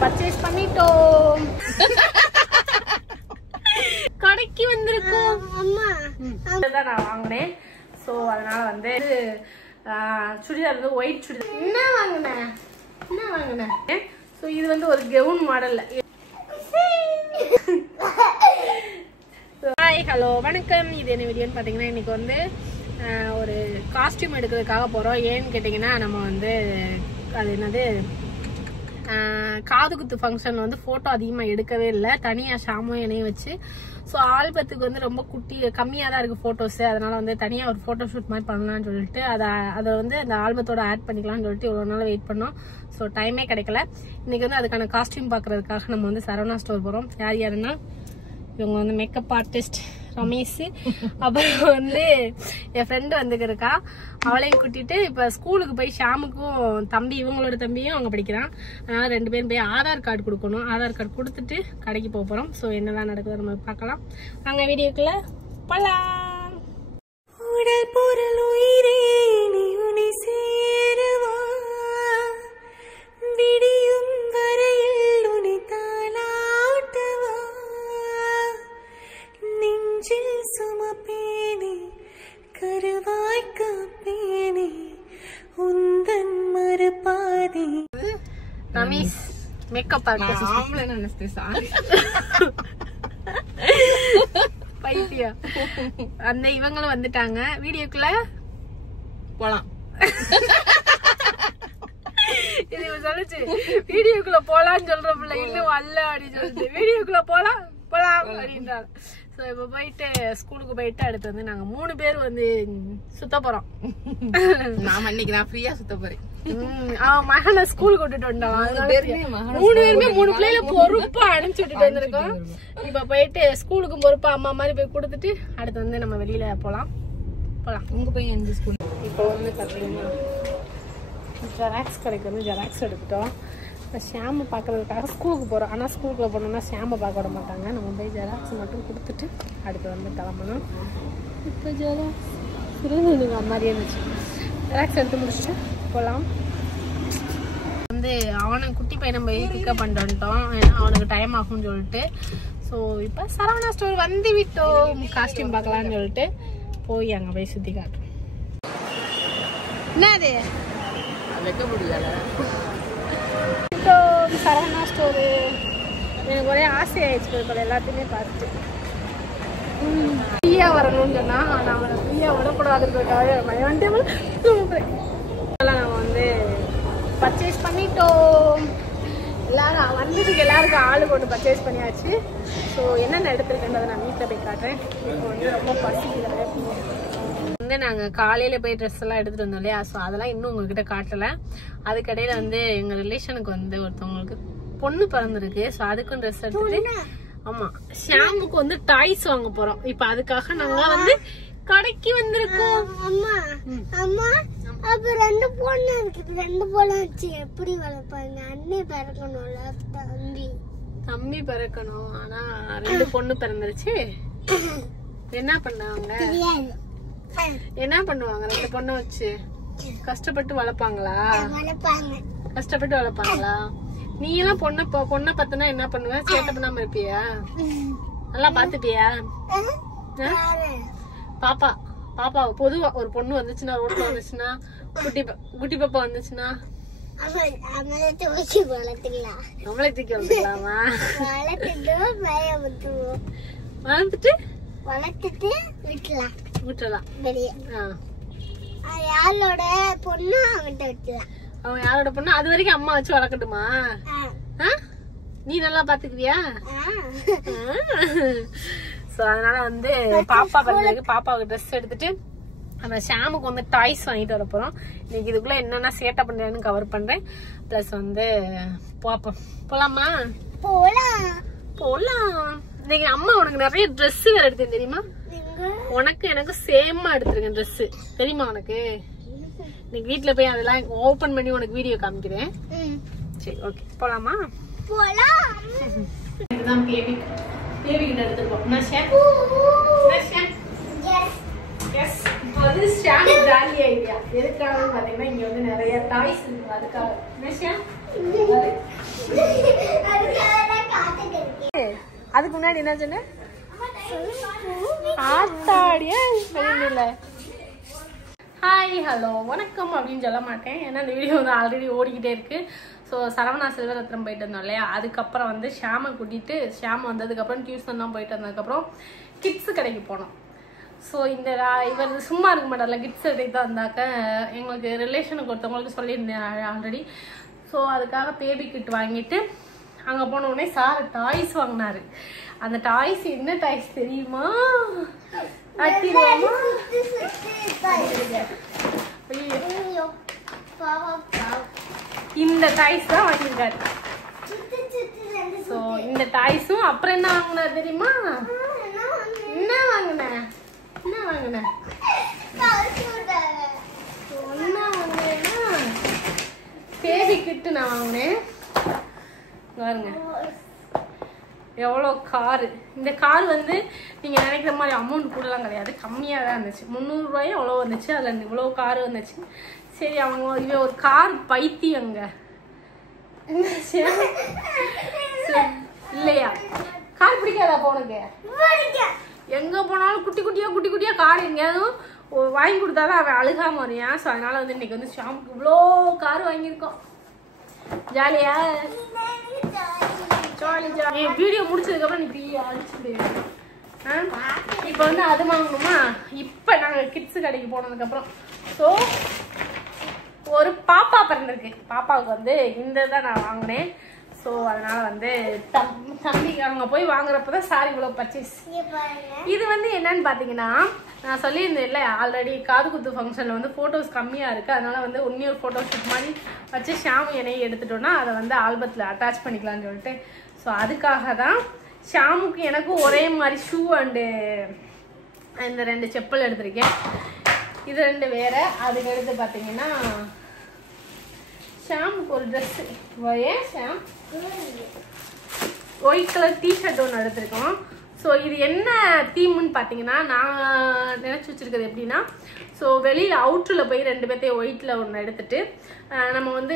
Purchase பண்ணிட்டோம். கடைக்கு வந்திருக்கோம். அம்மா இதுதான் நான் வாங்கினேன். ஸோ அதனால வந்து சுடிதார் வந்து ஒயிட் சுடிதார். என்ன வாங்கினேன்? ஸோ இது வந்து ஒரு கவுன் மாடல்ல. ஹாய் ஹலோ வணக்கம். இது என்ன வீடியோன்னு பார்த்தீங்கன்னா இன்னைக்கு வந்து ஒரு காஸ்டியூம் எடுக்கிறதுக்காக போகிறோம். ஏன்னு கேட்டிங்கன்னா நம்ம வந்து அது என்னது காது குத்து ஃபங்க்ஷன் வந்து ஃபோட்டோ அதிகமாக எடுக்கவே இல்லை. தனியாக ஷாமும் என்னையும் வச்சு ஸோ ஆல்பத்துக்கு வந்து ரொம்ப கம்மியாக தான் இருக்குது ஃபோட்டோஸு. அதனால் வந்து தனியாக ஒரு ஃபோட்டோ ஷூட் மாதிரி பண்ணலான்னு சொல்லிட்டு அதை வந்து அந்த ஆல்பத்தோட ஆட் பண்ணிக்கலாம்னு சொல்லிட்டு இவ்வளோ நாள் வெயிட் பண்ணோம். ஸோ டைமே கிடைக்கல. இன்றைக்கி வந்து அதுக்கான காஸ்டியூம் பார்க்குறதுக்காக நம்ம வந்து சரவணா ஸ்டோர் போகிறோம். யாருன்னா இவங்க வந்து மேக்கப் ஆர்டிஸ்ட் ரமேஷ், அப்புறம் வந்து என் ஃப்ரெண்டு வந்துருக்கா, அவளையும் கூட்டிட்டு இப்ப ஸ்கூலுக்கு போய் ஷாமுக்கும் தம்பி இவங்களோட தம்பியும் அவங்க படிக்கிறான். அதனால 2 பேரும் போய் ஆதார் கார்டு கொடுக்கணும். ஆதார் கார்டு கொடுத்துட்டு கடைக்கு போறோம். ஸோ என்னெல்லாம் நடக்குது நம்ம பார்க்கலாம். நாங்க வீடியோக்குள்ள போலாம். உடல் பொருள் உயிரே நீ உன்னை சேரவா, விடியும் வரையில் உன்னை தாளாட்டவா, நெஞ்சில் சுமப்பேனே கருவாய் காப்பேனே உந்தன் மறுபாதே. Ramesh makeup artist. ஆம்பளை நினைச்சேன், சாரி. பைத்தியா. அந்த இவங்களும் வந்துட்டாங்க. வீடியோக்குள்ள போலாம். இது சொல்லுச்சு வீடியோக்குள்ள போலான்னு சொல்ற பிள்ளை இன்னும் வரல அப்படின்னு சொல்லிச்சு. வீடியோக்குள்ள போலாம் அப்படின்றாங்க. ஸோ இப்போ போயிட்டு ஸ்கூலுக்கு போயிட்டு அடுத்து வந்து நாங்கள் 3 பேர் வந்து சுத்த போறோம். நான் ஃப்ரீயா சுத்த போறேன். அவன் மகனை ஸ்கூலுக்கு விட்டுட்டு வந்தான். 3 பேருமே 3 பிள்ளைல பொறுப்பா அனுப்பிச்சு விட்டுட்டு வந்திருக்கோம். இப்ப போயிட்டு ஸ்கூலுக்கு பொறுப்பா அம்மா மாதிரி போய் கொடுத்துட்டு அடுத்து வந்து நம்ம வெளியில போலாம். உங்க போய் எந்த ஸ்கூல்? இப்போ வந்து பாத்தீங்கன்னா ஜெராக்ஸ் கடைக்கு வந்து ஜெராக்ஸ் எடுத்துட்டோம். ஷாம்பு பார்க்கறதுக்காக ஸ்கூலுக்கு போகிறோம். ஆனால் ஸ்கூலுக்குள்ள போனோம்னா ஷாம்பை பார்க்க விட மாட்டாங்க. நம்ம போய் ஜெராக்ஸ் மட்டும் கொடுத்துட்டு அடுத்து வந்து கிளம்பணும். இப்போ ஜெராக்ஸ் சிறுநீங்க மாதிரியே இருந்துச்சு. ஜெராக்ஸ் எடுத்து முடிச்சுட்டு போகலாம். வந்து அவனை குட்டி பையனை போய் பிக்கப் பண்ணிட்டு வந்துட்டோம். ஏன்னா அவனுக்கு டைம் ஆகும்னு சொல்லிட்டு. ஸோ இப்போ சரவணா ஸ்டோர் வந்து விட்டோம். காஸ்டியூம் பார்க்கலான்னு சொல்லிட்டு போய் அங்கே போய் சுற்றி காட்டுறோம். என்னது வைக்க முடியல. சரவணா ஸ்டோரு எனக்கு ஒரே ஆசையாயிடுச்சு. இப்போ எல்லாத்தையுமே பார்த்துட்டு ஃப்ரீயா வரணும்னு சொன்னா நான் அவனை ஃப்ரீயா விடக்கூடாதுன்றதுக்காக நம்ம வந்து பர்ச்சேஸ் பண்ணிட்டோம். எல்லாரும் வந்ததுக்கு எல்லாருக்கும் ஆளு போட்டு பர்ச்சேஸ் பண்ணியாச்சு. ஸோ என்னென்ன எடுத்துருக்கேன்றதை நான் வீட்டில் போய் காட்டுறேன். இப்போ வந்து ரொம்ப பசிக்குது. வந்து நாங்கள் காலையில் போய் ட்ரெஸ் எல்லாம் எடுத்துகிட்டு வந்தோம் இல்லையா. ஸோ அதெல்லாம் இன்னும் உங்ககிட்ட காட்டலை. அதுக்கடையில் வந்து எங்கள் ரிலேஷனுக்கு வந்து ஒருத்தவங்களுக்கு பொண்ணு பிறந்திருக்கு. ஸோ அதுக்கும் ட்ரெஸ் எடுத்துட்டு ஆமாம் ஷாம்புக்கு வந்து டாய்ஸ் வாங்க போகிறோம். இப்போ அதுக்காக நாங்கள் வந்து கடைக்கு வந்திருக்கோம். அம்மா அம்மா அப்ப 2 பொண்ணு இருக்குது. 2 பொண்ணு வச்சு எப்படி வளர்ப்பாங்க? அண்ணே பிறக்கணும்ல, தம்பி பிறக்கணும். ஆனால் 2 பொண்ணு பிறந்துருச்சு. என்ன பண்ணாங்க? என்ன பண்ணுவாங்க? 2 பொண்ணை வச்சு கஷ்டப்பட்டு வளர்ப்பாங்களா? கஷ்டப்பட்டு வளர்ப்பாங்களா? நீ எல்லாம் பொண்ணை பத்தினா என்ன பண்ணுவ? சேட்டை பண்ணாம இருப்பியா? நல்லா பாத்துப்பியா? பாப்பா பொதுவா ஒரு பொண்ணு வந்துச்சுன்னா, ரோட்ல வந்துச்சுன்னா, குட்டி பாப்பா வந்துச்சுன்னா நம்மளே தூக்கி வளர்த்துக்கலாமா? வளர்த்துட்டு விட்டுலாம். யாரோட பொண்ணு அவன்கிட்ட விட்டுலாம். அவன் யாரோட பொண்ணு அது வரைக்கும் அம்மா வச்சு வளர்க்கட்டுமா? நீ நல்லா பாத்துக்குவியா? சோ அதனால வந்து பாப்பா பிறந்ததுக்கு பாப்பாவுக்கு ட்ரெஸ் எடுத்துட்டு நம்ம ஷாமுக்கு வந்து டாய்ஸ் வாங்கிட்டு வர போறோம். இன்னைக்கு இதுக்குள்ள என்னென்ன சேட்டை பண்றேன்னு கவர் பண்றேன். பிளஸ் வந்து பாப்போம். போலாமா? போலாம். இன்னைக்கு அம்மா உனக்கு நிறைய ட்ரெஸ் வேற எடுத்தேன் தெரியுமா? உனக்கு எனக்கு சேமா எடுத்திருக்கேன் ட்ரெஸ் தெரியுமா உனக்கு? இன்னைக்கு வீட்டுல போய் அதெல்லாம் ஓபன் பண்ணி உனக்கு வீடியோ காமிக்கிறேன். சரி ஓகே போலாமா? இதுதான் பேபி கிட்ட எடுத்துருக்கோம். இப்போ வந்து ஷாம் ஜாலி ஐடியா எதுக்காக பாத்தீங்கன்னா இங்க வந்து நிறைய டாய்ஸ் இருக்கு. அதுக்காக அதுக்கு முன்னாடி என்ன சொன்ன? ஆத்தாடியா இல்ல. ஹாய் ஹலோ வணக்கம் அப்படின்னு சொல்ல மாட்டேன், ஏன்னா இந்த வீடியோ வந்து ஆல்ரெடி ஓடிக்கிட்டே இருக்கு. ஸோ சரவணா செல்வரத்னம் போயிட்டு இருந்தோம் இல்லையா, அதுக்கப்புறம் வந்து ஷாமை கூட்டிட்டு ஷாம் வந்ததுக்கப்புறம் டியூஷன் தான் போயிட்டு வந்ததுக்கப்புறம் கிட்ஸு கடைக்கு போனோம். ஸோ இந்த இவர் சும்மா இருக்க மாட்டார்ல, கிட்ஸ் கடைக்கு தான் இருந்தாக்க எங்களுக்கு ரிலேஷனுக்கு ஒருத்தவங்களுக்கு சொல்லியிருந்தேன் ஆல்ரெடி. ஸோ அதுக்காக பேபி கிட் வாங்கிட்டு அங்கே போன உடனே சார் டாய்ஸ் வாங்கினாரு. அந்த டாய்ஸ் என்ன டாய்ஸ் தெரியுமா? இந்த டாய்ஸ் தான் வாங்கியிருக்காரு. ஸோ இந்த டாய்ஸும் அப்புறம் என்ன வாங்கினாரு தெரியுமா? என்ன வாங்கின பேபி கிட்டு நான் வாங்கினேன். பாருங்க எவ்வளோ காரு. இந்த கார் வந்து நீங்கள் நினைக்கிற மாதிரி அமௌண்ட் கூடலாம் கிடையாது, கம்மியாக தான் இருந்துச்சு. 300 ரூபாயும் எவ்வளோ வந்துச்சு, அதில் இவ்வளோ காரு வந்துச்சு. சரி அவங்க இவன் ஒரு கார் பைத்தியங்க இல்லையா? கார் பிடிக்காதா உனக்கு? எங்கே போனாலும் குட்டி குட்டியாக கார் எங்கேயாவது வாங்கி கொடுத்தாதான் அவன் அழுகாம வரையான். ஸோ அதனால வந்து இன்னைக்கு வந்து ஷாம்புக்கு இவ்வளோ கார் வாங்கியிருக்கோம். ஜாலியா வீடியோ முடிச்சதுக்கப்புறம் நீ ஃப்ரீயா அடிச்சுடு. இப்போ வந்து அது வாங்கணுமா? இப்போ நாங்கள் கிட்ஸு கடைக்கு போனதுக்கப்புறம் ஸோ ஒரு பாப்பா பிறந்திருக்கு. பாப்பாவுக்கு வந்து இந்த தான் நான் வாங்கினேன். ஸோ அதனால வந்து தம்பி அங்கே போய் வாங்குறப்ப தான் சாரி இவ்வளோ பர்ச்சேஸ். இது வந்து என்னன்னு பார்த்தீங்கன்னா, நான் சொல்லியிருந்தேன் இல்லை ஆல்ரெடி காது குத்து ஃபங்க்ஷனில் வந்து ஃபோட்டோஸ் கம்மியாக இருக்குது, அதனால வந்து இன்னொரு ஃபோட்டோ ஷூட் மாதிரி வச்சு ஷாம் எண்ணெயை எடுத்துட்டோன்னா அதை வந்து ஆல்பத்தில் அட்டாச் பண்ணிக்கலாம்னு சொல்லிட்டு. ஸோ அதுக்காக தான் ஷாமுக்கு எனக்கும் ஒரே மாதிரி ஷூ அண்டு இந்த 2 செப்பல் எடுத்திருக்கேன். இது 2 வேறு. அதுக்கு எடுத்து பார்த்தீங்கன்னா ஷாமுக்கு ஒரு ட்ரெஸ்ஸு. ஏன் ஷாம் ஒயிட் கலர் டிஷர்ட் ஒன்று எடுத்திருக்கோம். ஸோ இது என்ன தீம்னு பார்த்தீங்கன்னா, நான் நினச்சி வச்சுருக்கிறது எப்படின்னா, ஸோ வெளியில் அவுட்டரில் போய் 2 பேர்த்தையும் ஒயிட்டில் ஒன்று எடுத்துட்டு நம்ம வந்து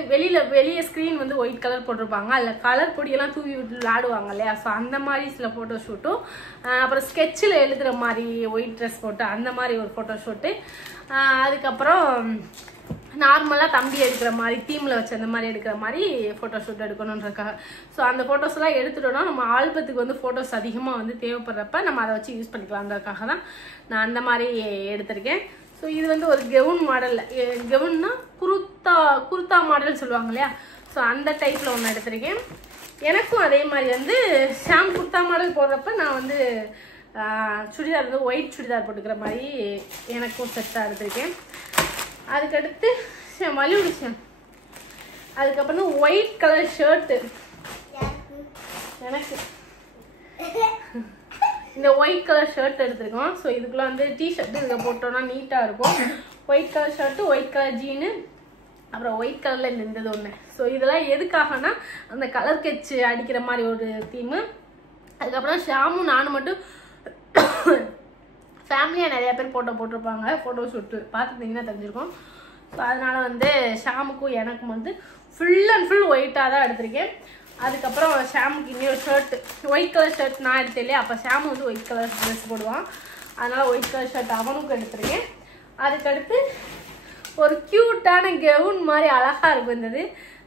வெளியே ஸ்க்ரீன் வந்து ஒயிட் கலர் போட்டிருப்பாங்க, அதில் கலர் பொடியெல்லாம் தூவி விட்டு விளாடுவாங்க இல்லையா. ஸோ அந்த மாதிரி சில ஃபோட்டோ ஷூட்டும், அப்புறம் ஸ்கெட்சில் எழுதுகிற மாதிரி ஒயிட் ட்ரெஸ் போட்டு அந்த மாதிரி ஒரு ஃபோட்டோ ஷூட்டு, அதுக்கப்புறம் நார்மலாக தம்பி எடுக்கிற மாதிரி தீமில் வச்சு அந்த மாதிரி எடுக்கிற மாதிரி ஃபோட்டோ ஷூட் எடுக்கணுன்றக்காக. ஸோ அந்த ஃபோட்டோஸ்லாம் எடுத்துட்டோன்னா நம்ம ஆல்பத்துக்கு வந்து ஃபோட்டோஸ் அதிகமாக வந்து தேவைப்படுறப்ப நம்ம அதை வச்சு யூஸ் பண்ணிக்கலாம்ன்றதுக்காக தான் நான் அந்த மாதிரி எடுத்திருக்கேன். ஸோ இது வந்து ஒரு கெவுன் மாடலில், கெவுன்னா குர்தா மாடல் சொல்லுவாங்க இல்லையா. ஸோ அந்த டைப்பில் ஒன்று எடுத்திருக்கேன். எனக்கும் அதே மாதிரி வந்து ஷாம் குர்தா மாடல் போடுறப்ப நான் வந்து சுடிதார் வந்து ஒயிட் சுடிதார் போட்டுக்கிற மாதிரி எனக்கும் செட்டாக எடுத்திருக்கேன். அதுக்கடுத்து மலிவு விஷயம், அதுக்கப்புறம் ஒயிட் கலர் ஷர்ட்டு எனக்கு இந்த ஒயிட் கலர் ஷர்ட் எடுத்திருக்கோம். ஸோ இதுக்குள்ள வந்து டிஷர்ட்டு இதில் போட்டோன்னா நீட்டாக இருக்கும். White colour shirt, white colour jean, அப்புறம் ஒயிட் கலரில் இருந்தது ஒன்று. ஸோ இதெல்லாம் எதுக்காகனா அந்த கலர் கெச்சு அடிக்கிற மாதிரி ஒரு தீமு. அதுக்கப்புறம் ஷாமும் நானும் மட்டும் ஃபேமிலியாக நிறையா பேர் போட்டிருப்பாங்க ஃபோட்டோ ஷூட்டு பார்த்துட்டிங்கன்னா தெரிஞ்சிருக்கும். ஸோ அதனால் வந்து ஷாமுக்கும் எனக்கும் வந்து ஃபுல் அண்ட் ஃபுல் ஒயிட்டாக தான் எடுத்திருக்கேன். அதுக்கப்புறம் ஷாமுக்கு இன்னொரு ஷர்ட், ஒயிட் கலர் ஷர்ட் நான் எடுத்தேன் இல்லையா, அப்போ ஷாமு வந்து ஒயிட் கலர் ட்ரெஸ் போடுவான், அதனால் ஒயிட் கலர் ஷர்ட் அவனுக்கும் எடுத்திருக்கேன். அதுக்கடுத்து ஒரு க்யூட்டான கெவுன் மாதிரி அழகாக இருக்கும் இருந்தது.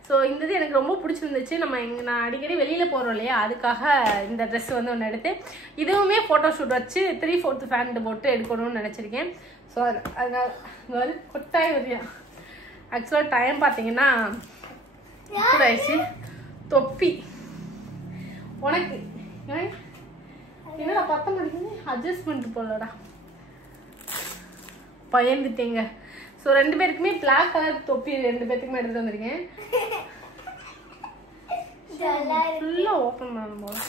ஸோ இந்த இது எனக்கு ரொம்ப பிடிச்சிருந்துச்சு. நான் அடிக்கடி வெளியில் போகிறோம் இல்லையா, அதுக்காக இந்த ட்ரெஸ் வந்து ஒன்று எடுத்து இதுவுமே ஃபோட்டோ ஷூட் வச்சு 3/4 ஃபேண்ட் போட்டு எடுக்கணும்னு நினச்சிருக்கேன். ஸோ அதனால் இங்கே வந்து கொட்டாய் வரியா. ஆக்சுவலாக டைம் பார்த்தீங்கன்னா இப்படி ஆயிடுச்சு. தொப்பி உனக்கு என்னடா 10 மணிக்கு அட்ஜஸ்ட்மெண்ட் போடலடா, பயந்துட்டேங்க. ஸோ 2 பேருக்குமே பிளாக் கலர் தொப்பி 2 பேருக்குமே எடுத்துட்டு வந்திருக்கேன். ஃபுல்லாக ஓப்பன் பண்ணும்போது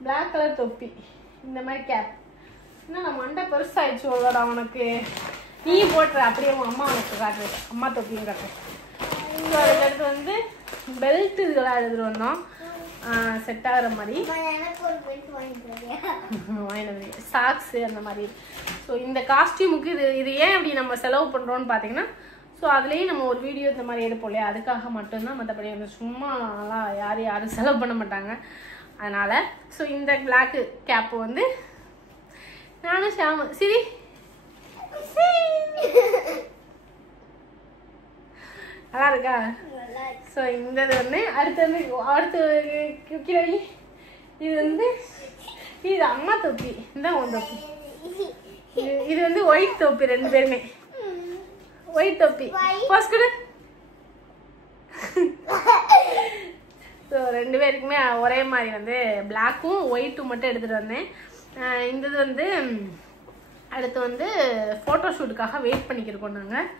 பிளாக் கலர் தொப்பி, இந்த மாதிரி கேப். என்ன மண்டை பெருசாயிடுச்சு உள்ளடா உனக்கு, நீ போட்டுற அப்படியே உன் அம்மா உனக்கு காட்டுறது, அம்மா தொப்பியும் காட்டுறேன். ஸோ அதுக்கடுத்து வந்து பெல்ட் இதெல்லாம் எடுத்துகிட்டு வந்தோம். செட் ஆகிற மாதிரி எனக்கு ஒரு பெல்ட் வாங்கிட்டு சாக்ஸு அந்த மாதிரி. ஸோ இந்த காஸ்டியூமுக்கு இது ஏன் அப்படி நம்ம செலவு பண்ணுறோன்னு பார்த்தீங்கன்னா, ஸோ அதுலேயும் நம்ம ஒரு வீடியோ இந்த மாதிரி எடுப்போம் இல்லையா, அதுக்காக மட்டும்தான். மற்றபடி வந்து சும்மாலாம் யாரும் செலவு பண்ண மாட்டாங்க. அதனால் ஸோ இந்த பிளாக்கு கேப்பு வந்து நானும் ஷாமு சரி நல்லா இருக்கா? ஸோ இந்த இது வந்து அடுத்து கிழவி இது வந்து இது அம்மா தொப்பி, இந்த உன் தொப்பி. இது வந்து ஒயிட் தொப்பி, ரெண்டு பேருமே ஒயிட் தொப்பி. கொடு. ஸோ ரெண்டு பேருக்குமே ஒரே மாதிரி வந்து பிளாக்கும் ஒயிட்டும் மட்டும் எடுத்துகிட்டு வந்தேன். இந்த இது வந்து அடுத்து வந்து ஃபோட்டோ ஷூட்டுக்காக வெயிட் பண்ணிக்கிருக்கோம். நாங்கள்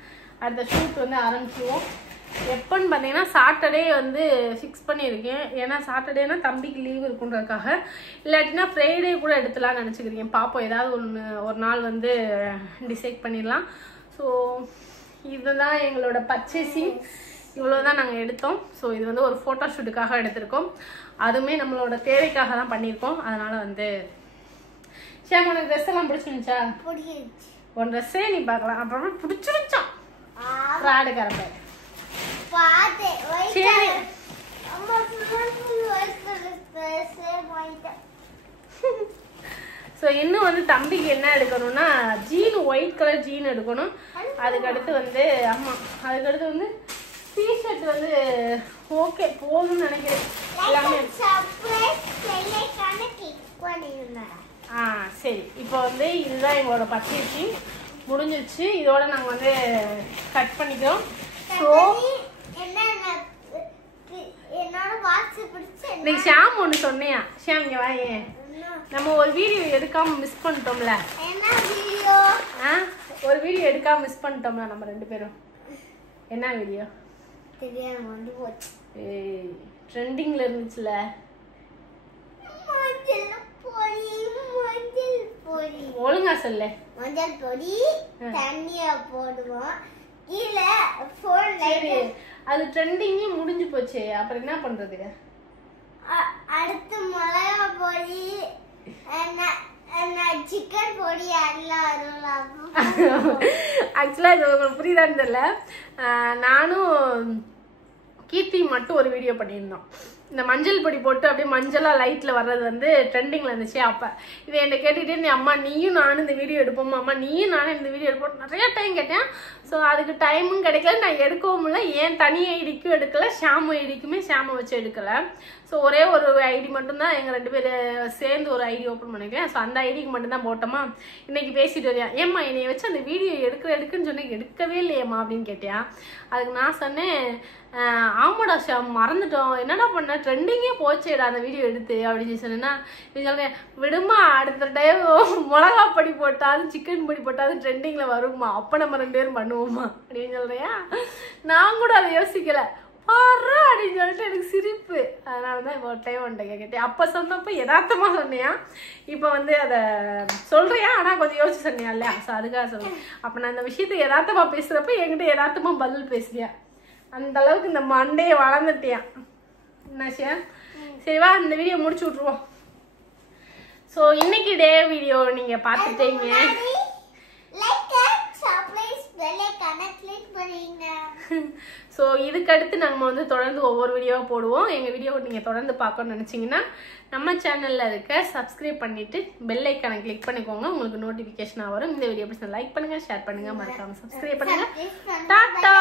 அடுத்த ஷூட் வந்து ஆரம்பிச்சிடுவோம். எப்போன்னு பார்த்தீங்கன்னா சாட்டர்டே வந்து ஃபிக்ஸ் பண்ணியிருக்கேன். ஏன்னா சாட்டர்டேனா தம்பிக்கு லீவ் இருக்குன்றதுக்காக. இல்லாட்டினா ஃப்ரைடே கூட எடுத்துலாம்னு நினச்சிக்கிறீங்க. பார்ப்போம், ஏதாவது ஒரு நாள் வந்து டிசைட் பண்ணிடலாம். ஸோ இதுதான் எங்களோட பர்ச்சேசிங். இவ்வளோ தான் நாங்கள் எடுத்தோம். ஸோ இது வந்து ஒரு ஃபோட்டோ ஷூட்டுக்காக எடுத்திருக்கோம். அதுவுமே நம்மளோட தேவைக்காக தான் பண்ணியிருக்கோம். அதனால் வந்து ஷாம், உனக்கு ட்ரெஸ் எல்லாம் பிடிச்சிருந்துச்சா? உன் ட்ரெஸ்ஸே நீ பார்க்கலாம். அப்புறம் பிடிச்சிருச்சான் ஃப்ராடு கரப்பை. சரி ஸோ இன்னும் வந்து தம்பிக்கு என்ன எடுக்கணும்னா ஜீன், ஒயிட் கலர் ஜீன் எடுக்கணும். அதுக்கடுத்து வந்து அதுக்கடுத்து வந்து டிஷர்ட் வந்து ஓகே போதும்னு நினைக்கிறேன் எல்லாமே. சரி, இப்போ வந்து இதுதான் எங்களோட பர்ச்சேசிங் முடிஞ்சிருச்சு. இதோட நாங்கள் வந்து கட் பண்ணிக்கிறோம். ஸோ இன்னைக்கு ஷாம் ஒன்று சொன்னியா? ஷாம் இங்கே வாயே, நம்ம ஒரு வீடியோ எடுக்காம மிஸ் பண்ணிட்டோம்ல. ஒரு வீடியோ எடுக்காம மிஸ் பண்ணிட்டோம்ல நம்ம ரெண்டு பேரும். என்ன வீடியோ? ட்ரெண்டிங்ல இருந்துச்சுல. ஒழுங்கா சொல்லு. மஞ்சள் பொடி தண்ணிய போடுவோம். அது ட்ரெண்டிங்கே முடிஞ்சு போச்சு. அப்புறம் என்ன பண்றது? அடுத்து மிளகா பொடி, சிக்கன் பொடி ஆக்சுவலா இது உங்களுக்கு புரியுதான்னு தெரியல. நானும் கீர்த்தி மட்டும் ஒரு வீடியோ பண்ணியிருந்தோம். இந்த மஞ்சள் பொடி போட்டு அப்படியே மஞ்சளா லைட்ல வர்றது வந்து ட்ரெண்டிங்ல இருந்துச்சு. அப்ப இதை என்கிட்ட கேட்டுட்டு நீ அம்மா நீயும் நானும் இந்த வீடியோ எடுப்போமா, அம்மா நீயும் நானும் இந்த வீடியோ எடுப்போம் நிறைய டைம் கேட்டேன். ஸோ அதுக்கு டைமும் கிடைக்கல, நான் எடுக்கவும் இல்லை. ஏன் தனி ஐடிக்கும் எடுக்கல, ஷாமு ஐடிக்குமே ஷாமை வச்சு எடுக்கல. ஸோ ஒரே ஒரு ஐடி மட்டும்தான் எங்கள் ரெண்டு பேர் சேர்ந்து ஒரு ஐடி ஓப்பன் பண்ணிக்கிறேன். ஸோ அந்த ஐடிக்கு மட்டும்தான் போட்டோமா. இன்னைக்கு பேசிட்டு வரியா, ஏம்மா என்னை வச்சு அந்த வீடியோ எடுக்குன்னு சொன்னேன், எடுக்கவே இல்லையம்மா அப்படின்னு கேட்டியா. அதுக்கு நான் சொன்னேன், ஆமாடா ஷாம் மறந்துட்டோம், என்னடா பண்ண ட்ரெண்டிங்கே போச்சேடா அந்த வீடியோ எடுத்து அப்படின்னு சொன்னேன்னா, நீ சொல்றேன் விடுமா அடுத்த டைம் மிளகா பொடி போட்டாலும் சிக்கன் பொடி போட்டாலும் ட்ரெண்டிங்ல வருமா, அப்ப நம்ம ரெண்டு பேரும் பண்ணுவோமா அப்படின்னு சொல்றியா. நான் கூட அதை யோசிக்கல பாரு அப்படின்னு சொல்லிட்டு எனக்கு சிரிப்பு. அதனாலதான் இப்போ ஒரு டைம் வந்துட்டேன் கேட்டேன். அப்ப சொன்னப்ப யதார்த்தமா சொன்னியா, இப்ப வந்து அதை சொல்றியா ஆனா கொஞ்சம் யோசிச்சு சொன்னியா இல்லையா. ஸோ அதுக்காக சொல்றேன். அப்ப நான் இந்த விஷயத்த யதார்த்தமா பேசுறப்ப என்கிட்ட யதார்த்தமா பதில் பேசுறியா. அந்த அளவுக்கு இந்த மண்டையை வளர்ந்துட்டியா என்னாச்சியா. சரிவா இந்த வீடியோ முடிச்சு விட்டுருவோம். ஸோ இன்னைக்கு டே வீடியோ நீங்க பார்த்துட்டீங்க. ஸோ இதுக்கடுத்து நம்ம வந்து தொடர்ந்து ஒவ்வொரு வீடியோவாக போடுவோம். எங்கள் வீடியோவை நீங்கள் தொடர்ந்து பார்க்கணும்னு நினச்சிங்கன்னா நம்ம சேனலில் இருக்க சப்ஸ்கிரைப் பண்ணிவிட்டு பெல் ஐக்கானை கிளிக் பண்ணிக்கோங்க. உங்களுக்கு நோட்டிஃபிகேஷனாக வரும். இந்த வீடியோ பிடிச்சா லைக் பண்ணுங்கள், ஷேர் பண்ணுங்கள், மறக்காமல் சப்ஸ்கிரைப் பண்ணுங்கள். டாட்டா.